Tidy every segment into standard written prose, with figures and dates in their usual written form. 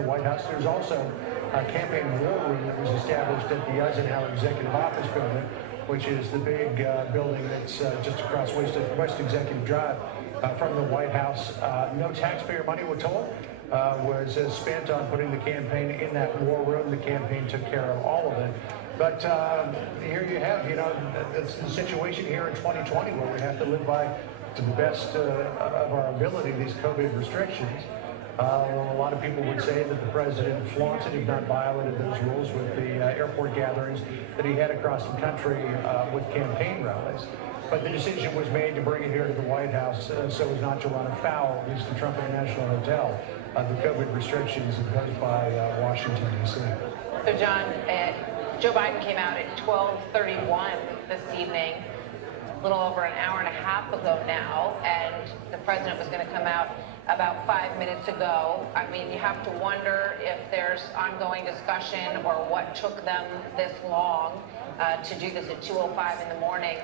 the White House. There's also a campaign war room that was established at the Eisenhower Executive Office Building, which is the big building that's just across West Executive Drive from the White House. No taxpayer money, we're told, was spent on putting the campaign in that war room. The campaign took care of all of it. But here you have, that's the situation here in 2020 where we have to live by, to the best of our ability, these COVID restrictions. A lot of people would say that the president flaunted, if not violated, those rules with the airport gatherings that he had across the country with campaign rallies. But the decision was made to bring it here to the White House so as not to run afoul, at least the Trump International Hotel, the COVID restrictions imposed by Washington, D.C. So, John, Joe Biden came out at 12:31 this evening, a little over an hour and a half ago now, and the president was going to come out about 5 minutes ago. I mean, you have to wonder if there's ongoing discussion or what took them this long to do this at 2:05 in the morning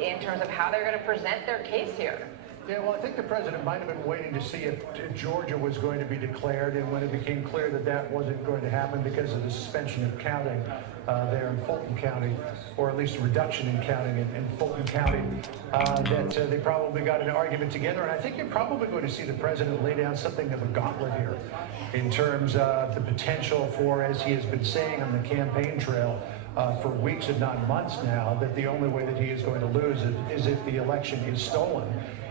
in terms of how they're going to present their case here. Yeah, well, I think the president might have been waiting to see if Georgia was going to be declared, and when it became clear that that wasn't going to happen because of the suspension of counting there in Fulton County, or at least a reduction in counting in Fulton County, that they probably got an argument together. And I think you're probably going to see the president lay down something of a gauntlet here in terms of the potential for, as he has been saying on the campaign trail, for weeks, if not months now, that the only way that he is going to lose is if the election is stolen.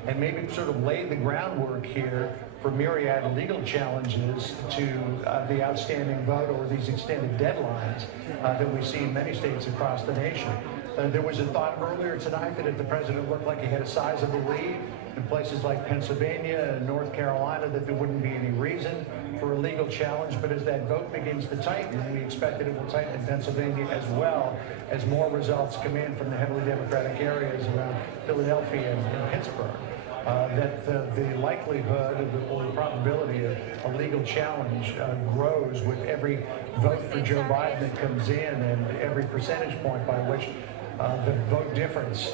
And maybe sort of lay the groundwork here for myriad legal challenges to the outstanding vote or these extended deadlines that we see in many states across the nation. There was a thought earlier tonight that if the president looked like he had a sizable lead in places like Pennsylvania and North Carolina, that there wouldn't be any reason for a legal challenge. But as that vote begins to tighten, and we expect that it will tighten in Pennsylvania as well, as more results come in from the heavily Democratic areas around Philadelphia and Pittsburgh, that the likelihood or the probability of a legal challenge grows with every vote for Joe Biden that comes in and every percentage point by which the vote difference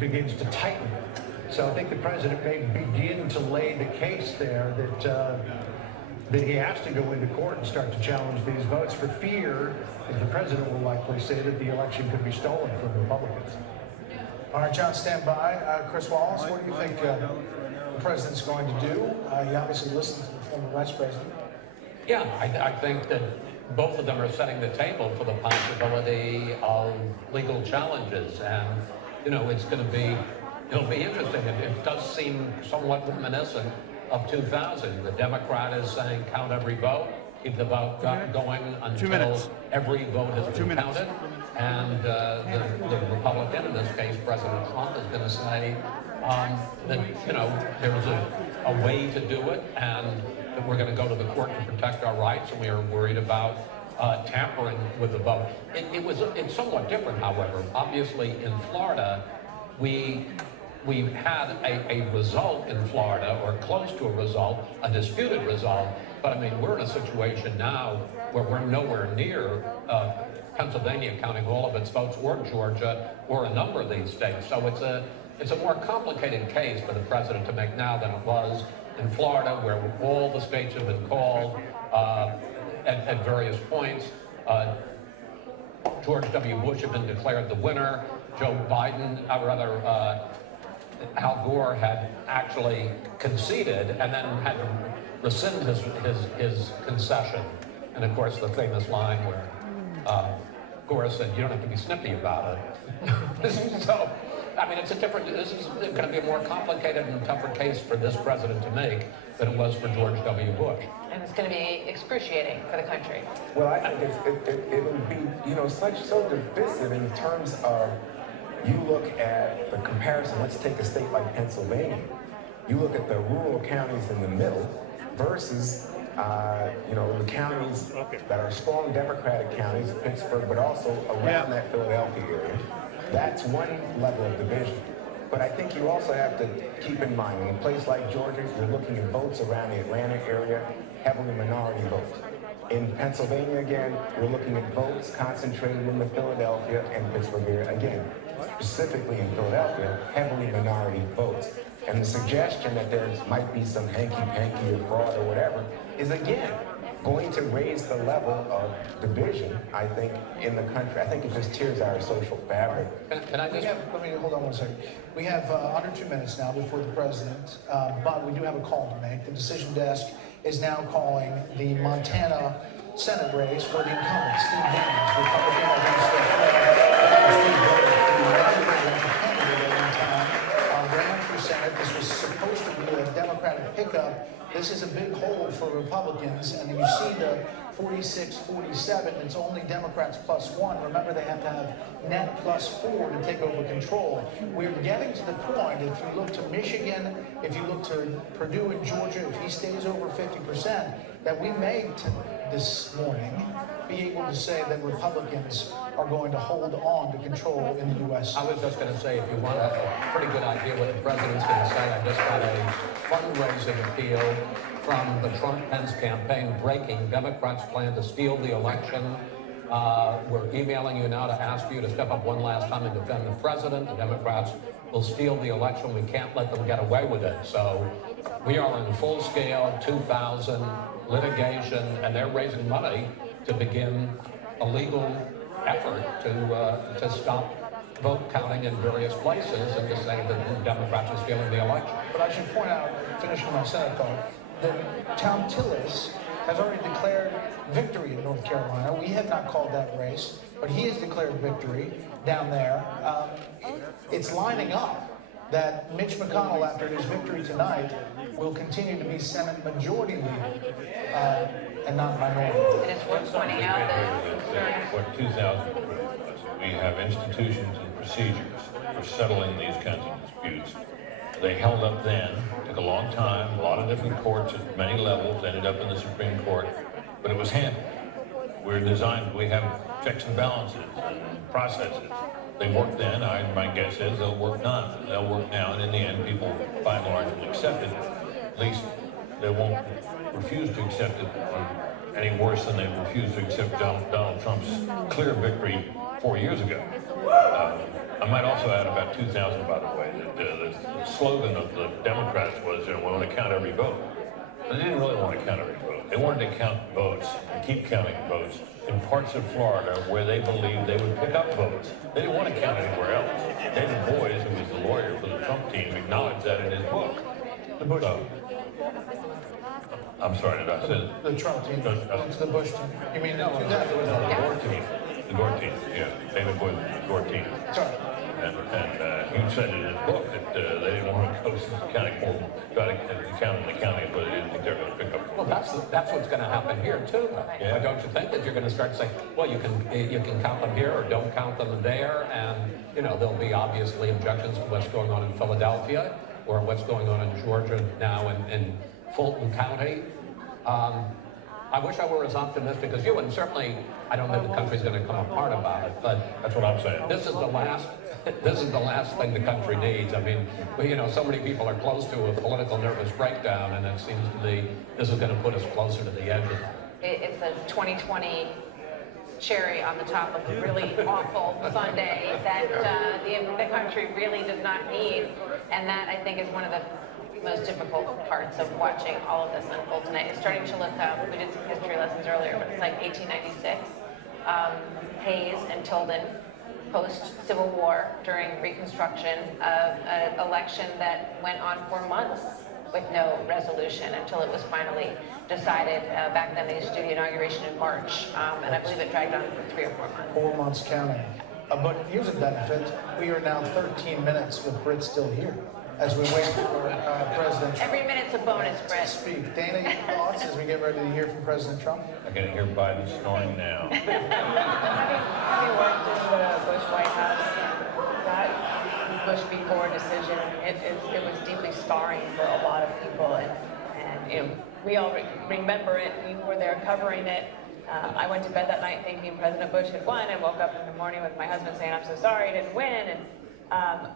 begins to tighten. So I think the president may begin to lay the case there that he has to go into court and start to challenge these votes for fear, as the president will likely say, that the election could be stolen from Republicans. All right, John, stand by. Chris Wallace, what do you think the president's going to do? He obviously listened to the former vice president. Yeah, I think that both of them are setting the table for the possibility of legal challenges. And, it's going to be, it'll be interesting. It does seem somewhat reminiscent of 2000. The Democrat is saying count every vote, keep the vote going until every vote has been counted. And the Republican, in this case, President Trump, is going to say that, there's a way to do it, and that we're going to go to the court to protect our rights, and we are worried about tampering with the vote. It's somewhat different, however. Obviously, in Florida, we had a result in Florida, or close to a result, a disputed result. But I mean, we're in a situation now where we're nowhere near Pennsylvania counting all of its votes, or Georgia, or a number of these states. So it's a more complicated case for the president to make now than it was in Florida, where all the states have been called at various points. George W. Bush had been declared the winner. Joe Biden, or rather, Al Gore had actually conceded and then had to rescind his concession. And of course, the famous line where Gore said, "You don't have to be snippy about it." So, I mean, this is going to be a more complicated and tougher case for this president to make than it was for George W. Bush. And it's going to be excruciating for the country. Well, I think it'll be, so divisive in terms of, you look at the comparison. Let's take a state like Pennsylvania. You look at the rural counties in the middle versus, the counties that are strong Democratic counties, Pittsburgh, but also around that Philadelphia area. That's one level of division. But I think you also have to keep in mind, in a place like Georgia, you're looking at votes around the Atlanta area, heavily minority votes. In Pennsylvania, again, we're looking at votes concentrated in the Philadelphia and Pittsburgh area. Again, specifically in Philadelphia, heavily minority votes. And the suggestion that there might be some hanky-panky or fraud or whatever is, again, going to raise the level of division, I think, in the country. I think it just tears our social fabric. Can I We just... have, let me hold on one second. We have under 2 minutes now before the president, but we do have a call to make. The decision desk is now calling the Montana Senate race for the incumbent, Steve Daines, Republican against Steve Daines, the presidential candidate at one time, ran for Senate. This was supposed to be a Democratic pickup. This is a big hole for Republicans, and you see the 46-47, it's only Democrats +1. Remember, they have to have net +4 to take over control. We're getting to the point, if you look to Michigan, if you look to Purdue and Georgia, if he stays over 50%, that we may, this morning, be able to say that Republicans are going to hold on to control in the U.S. I was just going to say, if you want a pretty good idea what the president's going to say, I just got a fundraising appeal from the Trump-Pence campaign breaking. Democrats plan to steal the election. We're emailing you now to ask you to step up one last time and defend the president. The Democrats will steal the election. We can't let them get away with it. So we are in full-scale 2000 litigation, and they're raising money to begin a legal effort to stop vote counting in various places and to say that the Democrats are stealing the election. But I should point out, finishing my Senate thought, that Tom Tillis has already declared victory in North Carolina. We have not called that race, but he has declared victory down there. It's lining up that Mitch McConnell, after his victory tonight, will continue to be Senate Majority Leader and not minority. And it's worth pointing out that What 2000 was, we have institutions and procedures for settling these kinds of disputes. They held up then, took a long time, a lot of different courts at many levels, ended up in the Supreme Court, but it was handled. We're designed, we have checks and balances and processes. They worked then, my guess is they'll work now. They'll work now, and in the end, people by and large will accept it. At least they won't refuse to accept it any worse than they refused to accept Donald Trump's clear victory 4 years ago. I might also add about 2000, by the way, that the slogan of the Democrats was, we want to count every vote. But they didn't really want to count every vote. They wanted to count votes and keep counting votes in parts of Florida where they believed they would pick up votes. They didn't want to count anywhere else. David Boies, who was the lawyer for the Trump team, acknowledged that in his book. The Bush team. I'm sorry, did I say The Trump team. It's the Bush team. You mean the the Gore team? The Gore team, yeah. David Boies, the Gore team. Sorry. And he said in his book that they didn't want to go to the county court, try to count in the county, but they didn't think they were going to pick up. Well, that's what's going to happen here too. Yeah. Don't you think that you're going to start saying, well, you can count them here or don't count them there, and there'll be obviously objections to what's going on in Philadelphia or what's going on in Georgia now in Fulton County. I wish I were as optimistic as you, and certainly I don't think the country's going to come apart about it. But That's what I'm saying. this is the last thing the country needs. I mean, so many people are close to a political nervous breakdown, and it seems to me this is going to put us closer to the edge of that. it's a 2020 cherry on the top of a really awful Sunday that the country really does not need. And that, I think, is one of the most difficult parts of watching all of this unfold tonight. It's starting to look, we did some history lessons earlier, but it's like 1896, Hayes and Tilden, post-Civil War, during Reconstruction, of an election that went on for months with no resolution until it was finally decided. Back then they used to do the inauguration in March, and I believe it dragged on for 3 or 4 months. 4 months counting. But here's a benefit. We are now 13 minutes with Britt still here as we wait for President Trump Every minute's a bonus, to Brett. speak. Dana, your thoughts as we get ready to hear from President Trump? I can hear Biden snoring now. Having worked in the Bush White House, that Bush v. Gore decision, it was deeply scarring for a lot of people, and we all remember it. We were there covering it. I went to bed that night thinking President Bush had won, and woke up in the morning with my husband saying, "I'm so sorry, I didn't win." And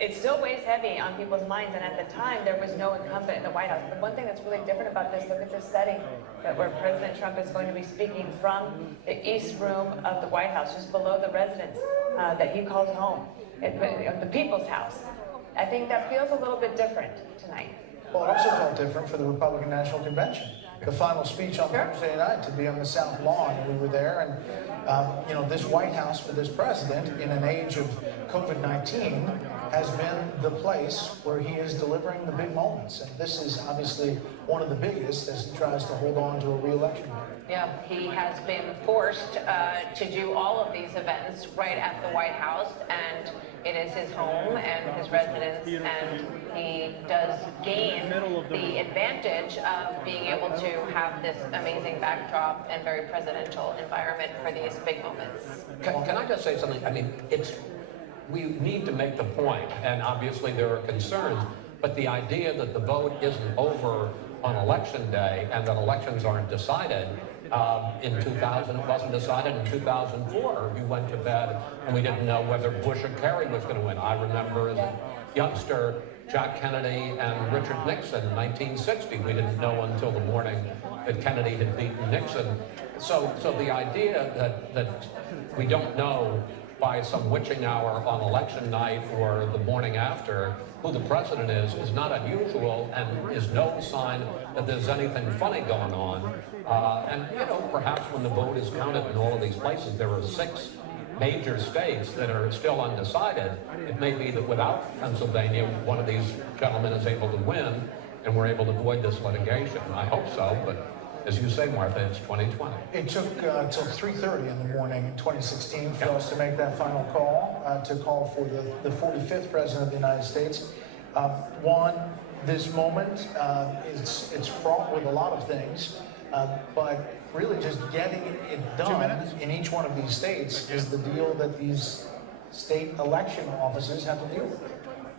it still weighs heavy on people's minds, and at the time there was no incumbent in the White House. But one thing that's really different about this, look at this setting, that where President Trump is going to be speaking from the East Room of the White House, just below the residence that he calls home, the People's House. I think that feels a little bit different tonight. Well, it also felt different for the Republican National Convention. The final speech on Thursday night to be on the South Lawn, and we were there, and you know, this White House for this president, in an age of COVID-19, has been the place where he is delivering the big moments, and this is obviously one of the biggest as he tries to hold on to a re-election. Yeah, he has been forced to do all of these events right at the White House, and it is his home and his residence, and he does gain the advantage of being able to have this amazing backdrop and very presidential environment for these big moments. Can I just say something? I mean, we need to make the point, and obviously there are concerns, but the idea that the vote isn't over on election day and that elections aren't decided, in 2000, it wasn't decided. In 2004, we went to bed and we didn't know whether Bush or Kerry was going to win. I remember as a youngster, Jack Kennedy and Richard Nixon in 1960. We didn't know until the morning that Kennedy had beaten Nixon. So the idea that we don't know by some witching hour on election night or the morning after who the president is not unusual and is no sign that there's anything funny going on. And, you know, perhaps when the vote is counted in all of these places, there are 6 major states that are still undecided. It may be that without Pennsylvania, one of these gentlemen is able to win and we're able to avoid this litigation. I hope so, but as you say, Martha, it's 2020. It took till 3:30 in the morning in 2016 for us to make that final call, to call for the 45th President of the United States. One, this moment, it's fraught with a lot of things, but really just getting it done in each one of these states is the deal that these state election offices have to deal with.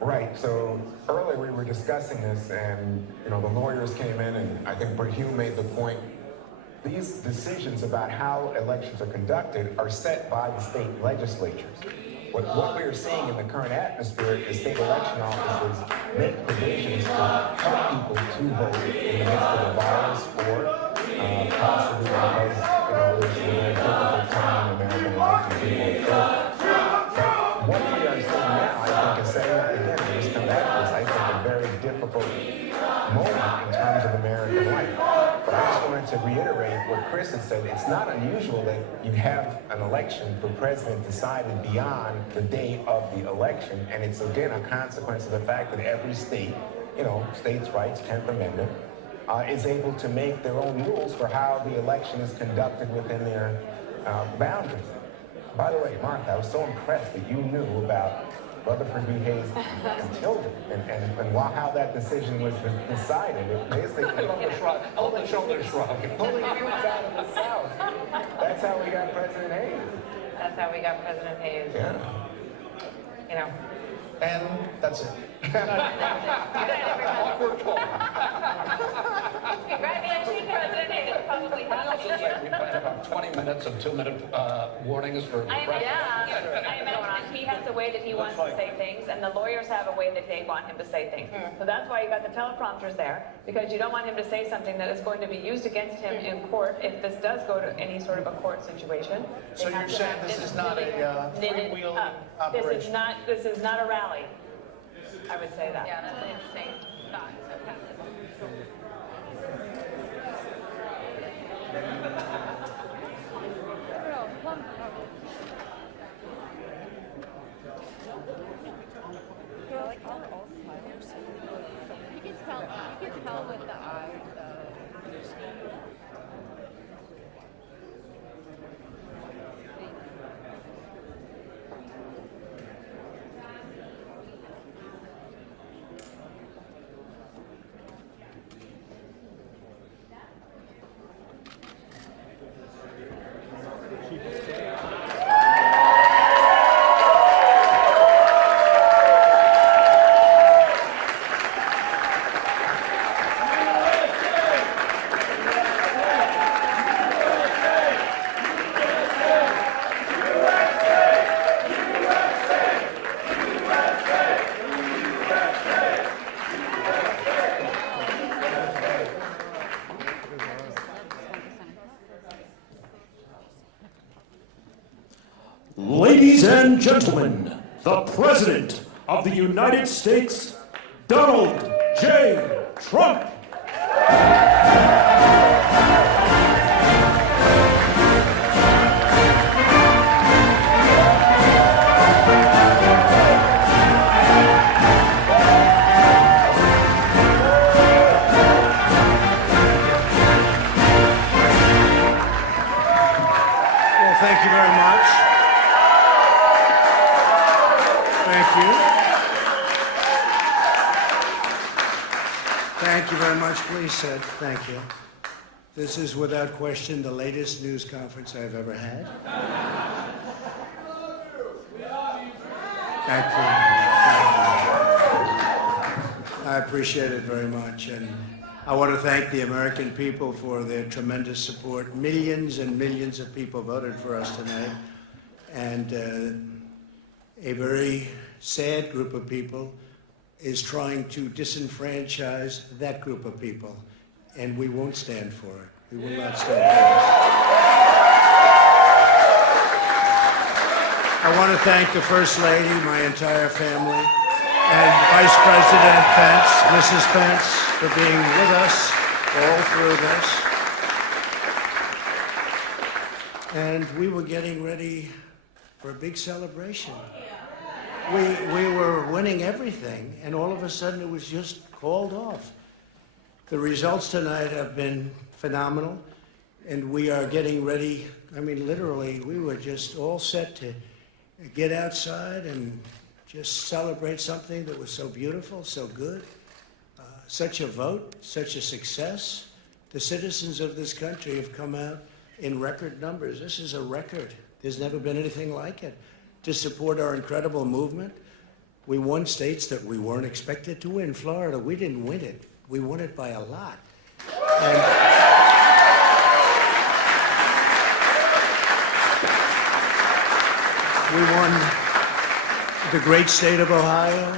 Right, so earlier we were discussing this, and you know, the lawyers came in, and I think Bert Hume made the point. These decisions about how elections are conducted are set by the state legislatures. What we are seeing in the current atmosphere is state election offices make provisions to help people to vote in the midst of the virus, or possibly because it's a very difficult time in American life and people are sick. What we are seeing now, I think, is setting, again, to just come back to this, I think, a very difficult moment in terms of American life. But I just wanted to reiterate what Chris had said. It's not unusual that you have an election for president decided beyond the day of the election, and it's, again, a consequence of the fact that every state, you know, states' rights, 10th Amendment, is able to make their own rules for how the election is conducted within their boundaries. By the way, Martha, I was so impressed that you knew about Rutherford B. Hayes and Tilden, and how that decision was decided. It basically, I love the shrug. I love the shoulder shrug. pulling troops out of the South. That's how we got President Hayes. That's how we got President Hayes. Yeah. You know. And that's it. Good night, everyone. Congratulations, President Hayes. Probably I also say we might have about 20 minutes of 2-minute warnings for the president. I imagine he has a way that he wants to say things, and the lawyers have a way that they want him to say things. So that's why you got the teleprompters there, because you don't want him to say something that is going to be used against him in court if this does go to any sort of a court situation. So you're saying this is not a freewheeling operation? This is not a rally. I would say that. Yeah, that's an interesting thought. You can tell with the eyes. Ladies and gentlemen, the President of the United States, Donald J. Trump. Well, thank you very much. Thank you. Thank you very much. Please sit. Thank you. This is without question the latest news conference I've ever had. Thank you. I appreciate it very much. And I want to thank the American people for their tremendous support. Millions and millions of people voted for us tonight. And a very sad group of people is trying to disenfranchise that group of people. And we won't stand for it. We will not stand for it. I want to thank the First Lady, my entire family, and Vice President Pence, Mrs. Pence, for being with us all through this. And we were getting ready for a big celebration. We were winning everything, and all of a sudden it was just called off. The results tonight have been phenomenal, and we are getting ready. I mean, literally, we were just all set to get outside and just celebrate something that was so beautiful, so good. Such a vote, such a success. The citizens of this country have come out in record numbers. This is a record. There's never been anything like it. To support our incredible movement, we won states that we weren't expected to win. Florida, we didn't win it. We won it by a lot. And we won the great state of Ohio.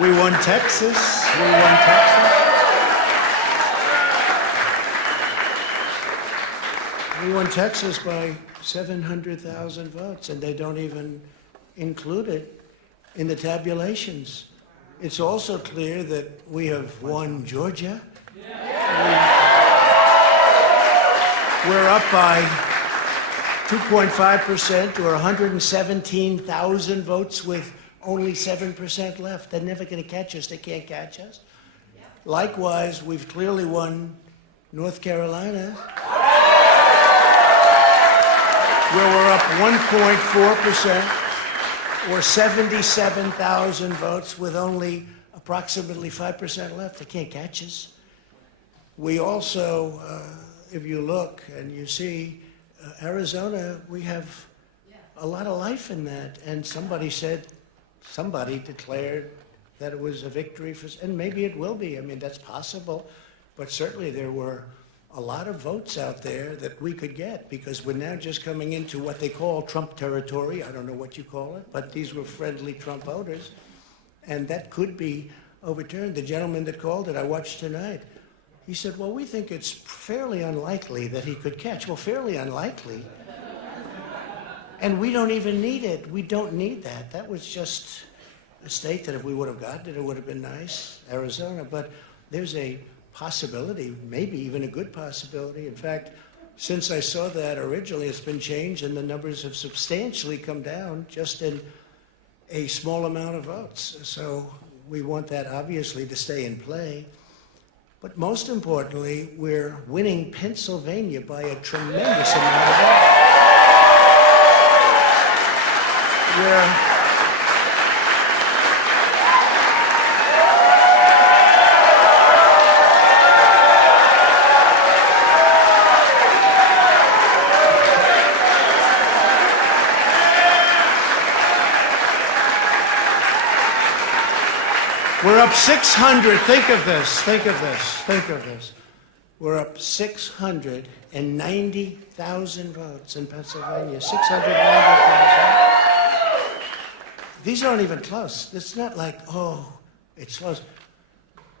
We won Texas. We won Texas. We won Texas by 700,000 votes, and they don't even include it in the tabulations. It's also clear that we have won Georgia. We're up by 2.5% or 117,000 votes with only 7% left. They're never going to catch us. They can't catch us. Likewise, we've clearly won North Carolina, where we're up 1.4% or 77,000 votes with only approximately 5% left. They can't catch us. We also, if you look and you see, Arizona, we have a lot of life in that. And somebody declared that it was a victory for, and maybe it will be. I mean, that's possible. But certainly there were a lot of votes out there that we could get, because we're now just coming into what they call Trump territory. I don't know what you call it, but these were friendly Trump voters. And that could be overturned. The gentleman that called it, I watched tonight, he said, well, we think it's fairly unlikely that he could catch. Well, fairly unlikely. And we don't even need it. We don't need that. That was just a state that if we would have gotten it, it would have been nice, Arizona. But there's a possibility, maybe even a good possibility. In fact, since I saw that originally, it's been changed and the numbers have substantially come down just in a small amount of votes. So we want that obviously to stay in play. But most importantly, we're winning Pennsylvania by a tremendous amount of votes. We're up 600. Think of this. Think of this. Think of this. We're up 690,000 votes in Pennsylvania. 690,000. These aren't even close. It's not like, oh, it's close.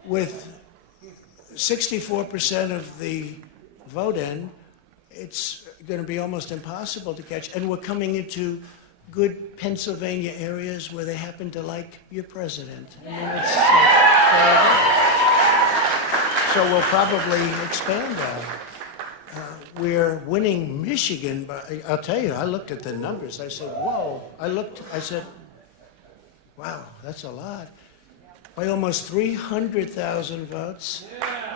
With 64% of the vote in, it's going to be almost impossible to catch. And we're coming into good Pennsylvania areas where they happen to like your president. I mean, so we'll probably expand that. We're winning Michigan, but I'll tell you, I looked at the numbers. I said, whoa. I said, wow, that's a lot. By almost 300,000 votes,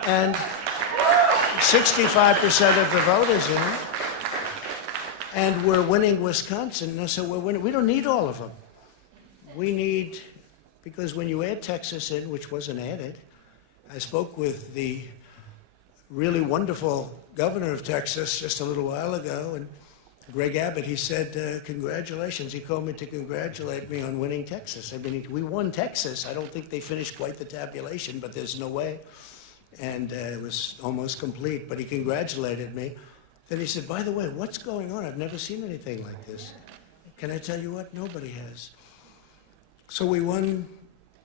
and 65% of the vote is in. And we're winning Wisconsin. No, so we're winning. We don't need all of them. We need, because when you add Texas in, which wasn't added, I spoke with the really wonderful governor of Texas just a little while ago, and Greg Abbott, he said, congratulations. He called me to congratulate me on winning Texas. I mean, we won Texas. I don't think they finished quite the tabulation, but there's no way. And it was almost complete, but he congratulated me. Then he said, by the way, what's going on? I've never seen anything like this. Can I tell you what? Nobody has. So we won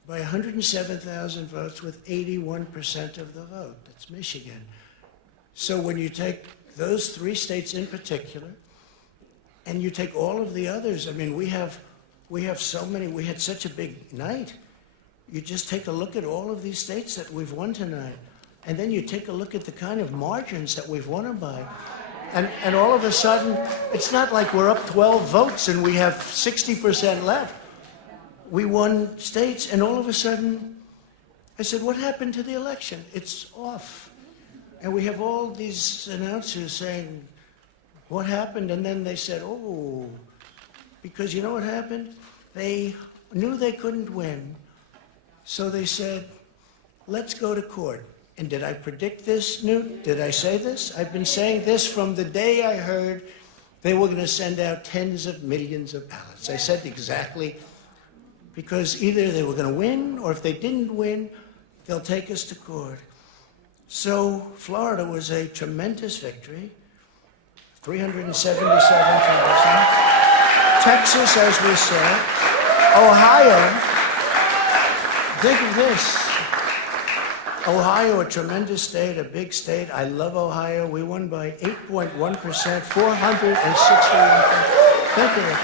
by 107,000 votes with 81% of the vote. That's Michigan. So when you take those three states in particular, and you take all of the others, I mean, we have so many, we had such a big night. You just take a look at all of these states that we've won tonight, and then you take a look at the kind of margins that we've won them by. And all of a sudden, it's not like we're up 12 votes and we have 60% left. We won states, and all of a sudden, I said, what happened to the election? It's off. And we have all these announcers saying, what happened? And then they said, oh, because you know what happened? They knew they couldn't win. So they said, let's go to court. And did I predict this, Newt? Did I say this? I've been saying this from the day I heard they were going to send out tens of millions of ballots. I said exactly, because either they were going to win, or if they didn't win, they'll take us to court. So Florida was a tremendous victory, 377,000. Texas, as we said. Ohio, think of this. Ohio, a tremendous state, a big state. I love Ohio. We won by 8.1%, 461. Think of it.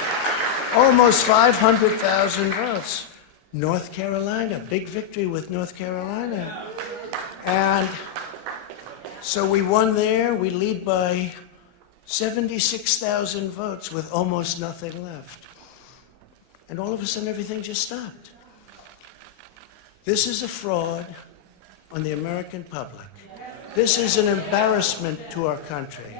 Almost 500,000 votes. North Carolina, big victory with North Carolina. And so we won there. We lead by 76,000 votes with almost nothing left. And all of a sudden, everything just stopped. This is a fraud on the American public. This is an embarrassment to our country.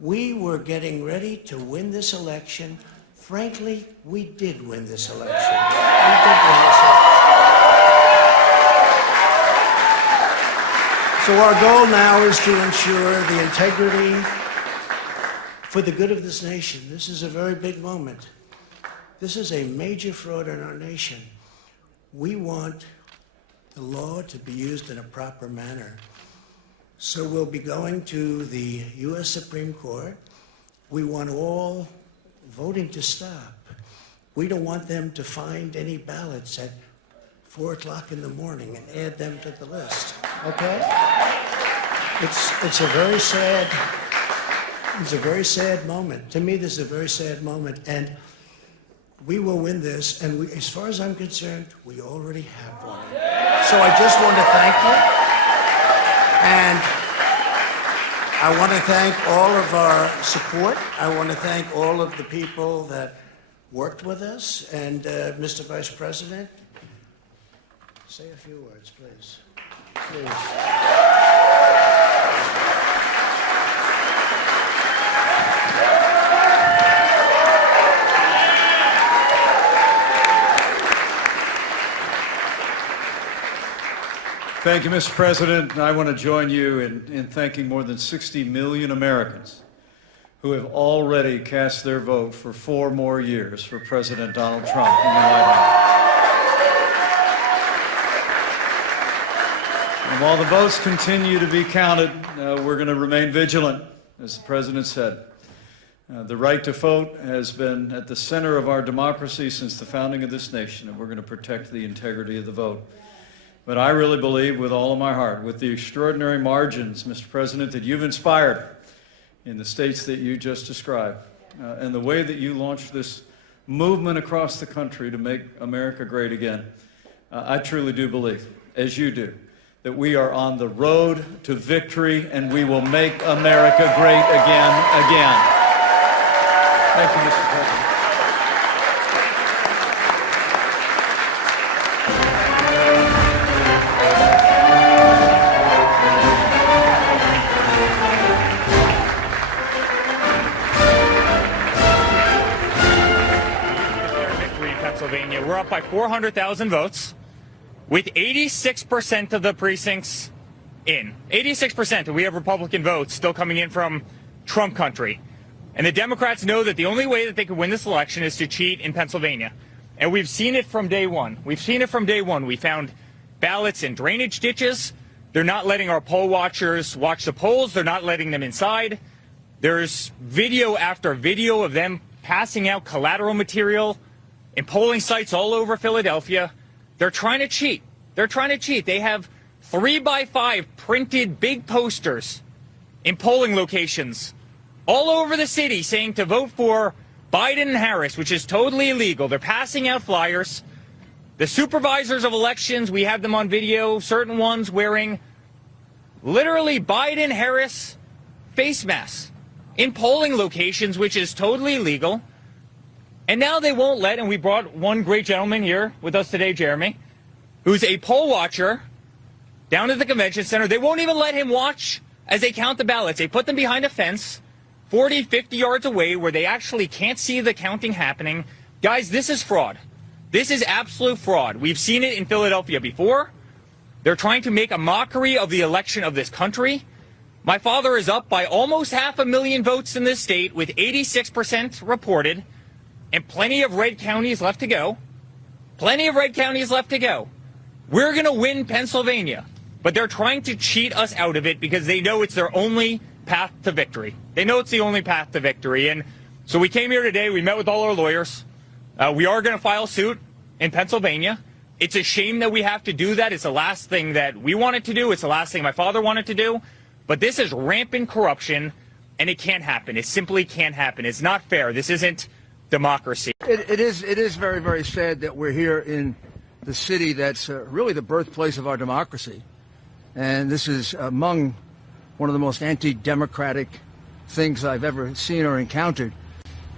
We were getting ready to win this election. Frankly, we did win this election. We did win this election. So our goal now is to ensure the integrity for the good of this nation. This is a very big moment. This is a major fraud in our nation. We want the law to be used in a proper manner. So we'll be going to the U.S. Supreme Court. We want all voting to stop. We don't want them to find any ballots at 4 o'clock in the morning and add them to the list, okay? It's a very sad moment. To me, this is a very sad moment, and we will win this, and we, as far as I'm concerned, we already have won it. So I just want to thank you, and I want to thank all of our support. I want to thank all of the people that worked with us, and Mr. Vice President, say a few words, please. Please. Thank you, Mr. President. I want to join you in thanking more than 60 million Americans who have already cast their vote for 4 more years for President Donald Trump in the White House. And while the votes continue to be counted, we're going to remain vigilant, as the President said. The right to vote has been at the center of our democracy since the founding of this nation, and we're going to protect the integrity of the vote. But I really believe with all of my heart, with the extraordinary margins, Mr. President, that you've inspired in the states that you just described, and the way that you launched this movement across the country to make America great again, I truly do believe, as you do, that we are on the road to victory and we will make America great again. Thank you, Mr. President. Victory in Pennsylvania. We're up by 400,000 votes, with 86% of the precincts in. 86%, and we have Republican votes still coming in from Trump country. And the Democrats know that the only way that they could win this election is to cheat in Pennsylvania. And we've seen it from day one. We found ballots in drainage ditches. They're not letting our poll watchers watch the polls. They're not letting them inside. There's video after video of them passing out collateral material in polling sites all over Philadelphia. They're trying to cheat. They have 3x5 printed big posters in polling locations all over the city saying to vote for Biden and Harris, which is totally illegal. They're passing out flyers. The supervisors of elections, we have them on video, certain ones wearing literally Biden-Harris face masks in polling locations, which is totally illegal. And now they won't let, and we brought one great gentleman here with us today, Jeremy, who's a poll watcher down at the convention center. They won't even let him watch as they count the ballots. They put them behind a fence 40, 50 yards away where they actually can't see the counting happening. Guys, this is fraud. This is absolute fraud. We've seen it in Philadelphia before. They're trying to make a mockery of the election of this country. My father is up by almost 500,000 votes in this state with 86% reported and plenty of red counties left to go. We're going to win Pennsylvania, but they're trying to cheat us out of it because they know it's their only path to victory. And so we came here today. We met with all our lawyers. We are going to file suit in Pennsylvania. It's a shame that we have to do that. It's the last thing that we wanted to do. It's the last thing my father wanted to do. But this is rampant corruption, and it can't happen. It simply can't happen. It's not fair. This isn't democracy. It is very, very sad that we're here in the city that's really the birthplace of our democracy. And this is among one of the most anti-democratic things I've ever seen or encountered.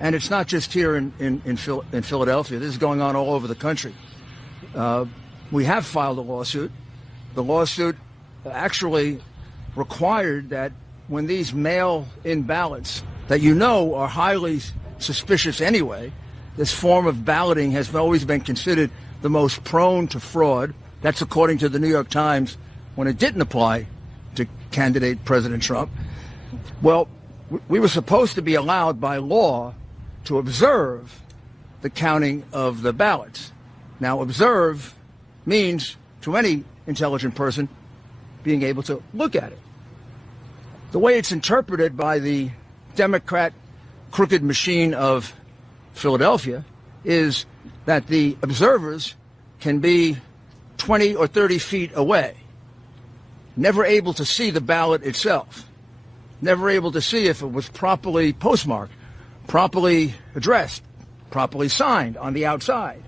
And it's not just here in Philadelphia. This is going on all over the country. We have filed a lawsuit. The lawsuit actually required that when these mail-in ballots that you know are highly suspicious anyway, this form of balloting has always been considered the most prone to fraud. That's according to the New York Times when it didn't apply to candidate President Trump. Well, we were supposed to be allowed by law to observe the counting of the ballots. Now, observe means, to any intelligent person, being able to look at it. The way it's interpreted by the Democrat crooked machine of Philadelphia is that the observers can be 20 or 30 feet away, never able to see the ballot itself, never able to see if it was properly postmarked, properly addressed, properly signed on the outside.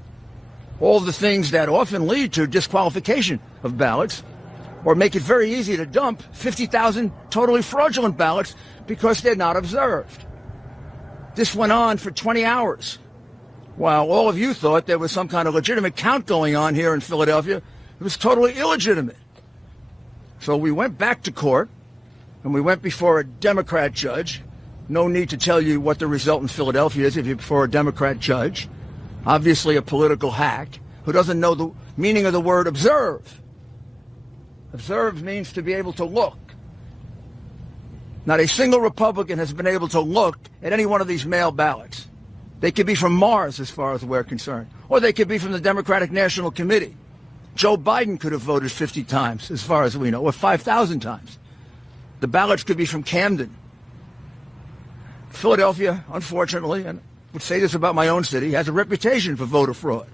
All the things that often lead to disqualification of ballots or make it very easy to dump 50,000 totally fraudulent ballots because they're not observed. This went on for 20 hours. While all of you thought there was some kind of legitimate count going on here in Philadelphia, it was totally illegitimate. So we went back to court, and we went before a Democrat judge. No need to tell you what the result in Philadelphia is if you're before a Democrat judge. Obviously a political hack who doesn't know the meaning of the word observe. Observe means to be able to look. Not a single Republican has been able to look at any one of these mail ballots. They could be from Mars, as far as we're concerned, or they could be from the Democratic National Committee. Joe Biden could have voted 50 times, as far as we know, or 5,000 times. The ballots could be from Camden. Philadelphia, unfortunately, and I would say this about my own city, has a reputation for voter fraud.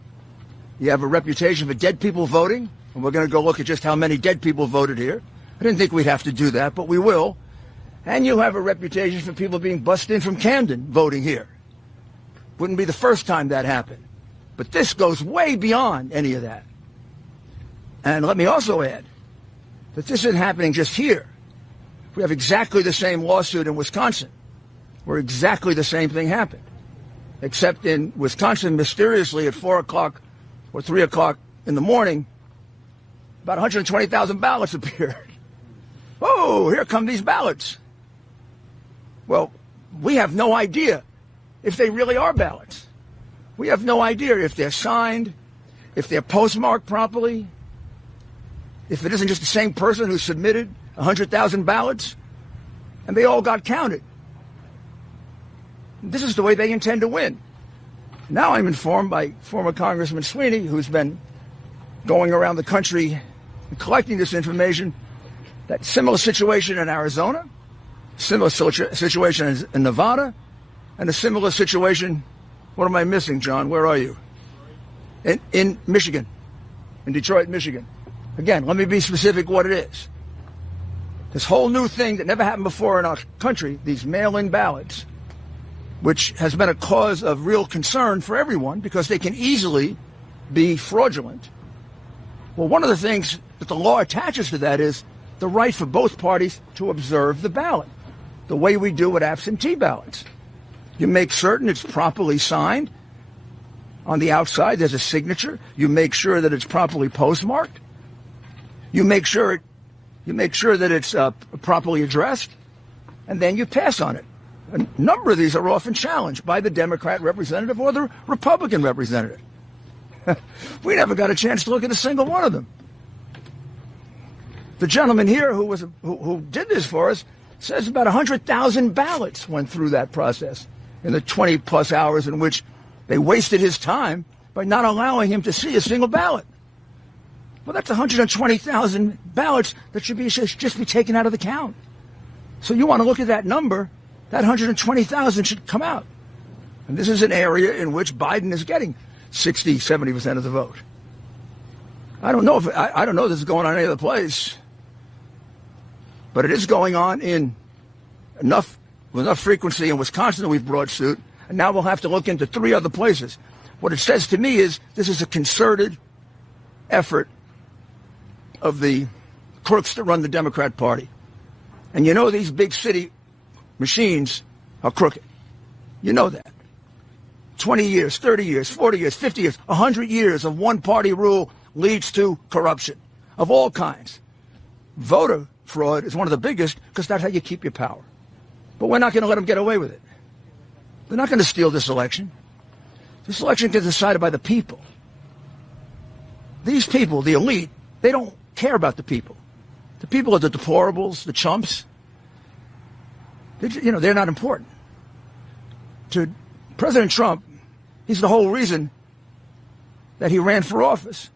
You have a reputation for dead people voting, and we're going to go look at just how many dead people voted here. I didn't think we'd have to do that, but we will. And you have a reputation for people being bussed in from Camden voting here. Wouldn't be the first time that happened. But this goes way beyond any of that. And let me also add that this isn't happening just here. We have exactly the same lawsuit in Wisconsin, where exactly the same thing happened. Except in Wisconsin, mysteriously at 4 o'clock or 3 o'clock in the morning, about 120,000 ballots appeared. Oh, here come these ballots. Well, we have no idea if they really are ballots. We have no idea if they're signed, if they're postmarked properly, if it isn't just the same person who submitted 100,000 ballots, and they all got counted. This is the way they intend to win. Now I'm informed by former Congressman Sweeney, who's been going around the country and collecting this information, that similar situation in Arizona, similar situation in Nevada, and a similar situation, what am I missing, John? Where are you? In Michigan, in Detroit, Michigan. Again, let me be specific what it is. This whole new thing that never happened before in our country, these mail-in ballots, which has been a cause of real concern for everyone because they can easily be fraudulent. Well, one of the things that the law attaches to that is the right for both parties to observe the ballot, the way we do with absentee ballots. You make certain it's properly signed. On the outside, there's a signature. You make sure that it's properly postmarked. You make sure that it's properly addressed, and then you pass on it. A number of these are often challenged by the Democrat representative or the Republican representative. We never got a chance to look at a single one of them. The gentleman here who did this for us says about 100,000 ballots went through that process in the 20-plus hours in which they wasted his time by not allowing him to see a single ballot. Well, that's 120,000 ballots that should just be taken out of the count. So you want to look at that number, that 120,000 should come out. And this is an area in which Biden is getting 60, 70% of the vote. I don't know if this is going on any other place, but it is going on with enough frequency in Wisconsin that we've brought suit, and now we'll have to look into 3 other places. What it says to me is this is a concerted effort of the crooks that run the Democrat Party. And you know these big city machines are crooked. You know that. 20 years, 30 years, 40 years, 50 years, 100 years of one-party rule leads to corruption of all kinds. Voter fraud is one of the biggest because that's how you keep your power. But we're not going to let them get away with it. They're not going to steal this election. This election gets decided by the people. These people, the elite, they don't care about the people. The people are the deplorables, the chumps. They're not important. To President Trump, he's the whole reason that he ran for office.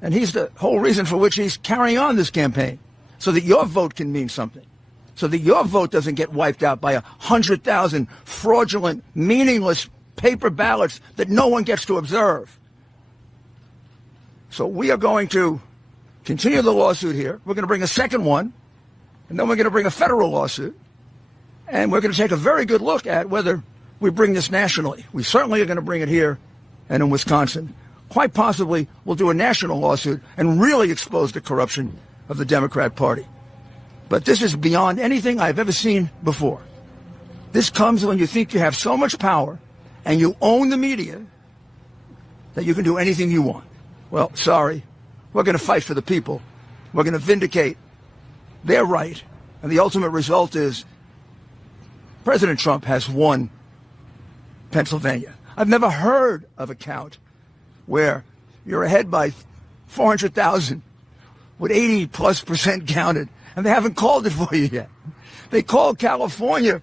And he's the whole reason for which he's carrying on this campaign, so that your vote can mean something, so that your vote doesn't get wiped out by 100,000 fraudulent, meaningless paper ballots that no one gets to observe. So we are going to continue the lawsuit here. We're going to bring a second one, and then we're going to bring a federal lawsuit. And we're going to take a very good look at whether we bring this nationally. We certainly are going to bring it here and in Wisconsin. Quite possibly, we'll do a national lawsuit and really expose the corruption of the Democrat Party. But this is beyond anything I've ever seen before. This comes when you think you have so much power and you own the media that you can do anything you want. Well, sorry. We're going to fight for the people. We're going to vindicate their right. And the ultimate result is President Trump has won Pennsylvania. I've never heard of a count where you're ahead by 400,000 with 80+% counted, and they haven't called it for you yet. They called California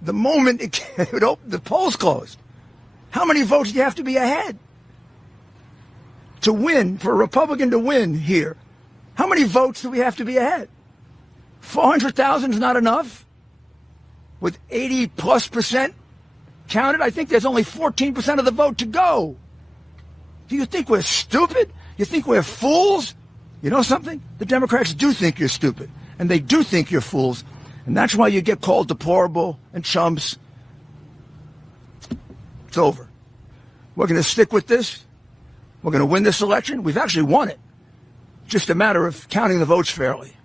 the moment the polls closed. How many votes do you have to be ahead to win, for a Republican to win here? How many votes do we have to be ahead? 400,000 is not enough? With 80+% counted, I think there's only 14% of the vote to go. Do you think we're stupid? You think we're fools? You know something? The Democrats do think you're stupid, and they do think you're fools, And that's why you get called deplorable and chumps. It's over. We're going to stick with this. We're going to win this election. We've actually won it. Just a matter of counting the votes fairly.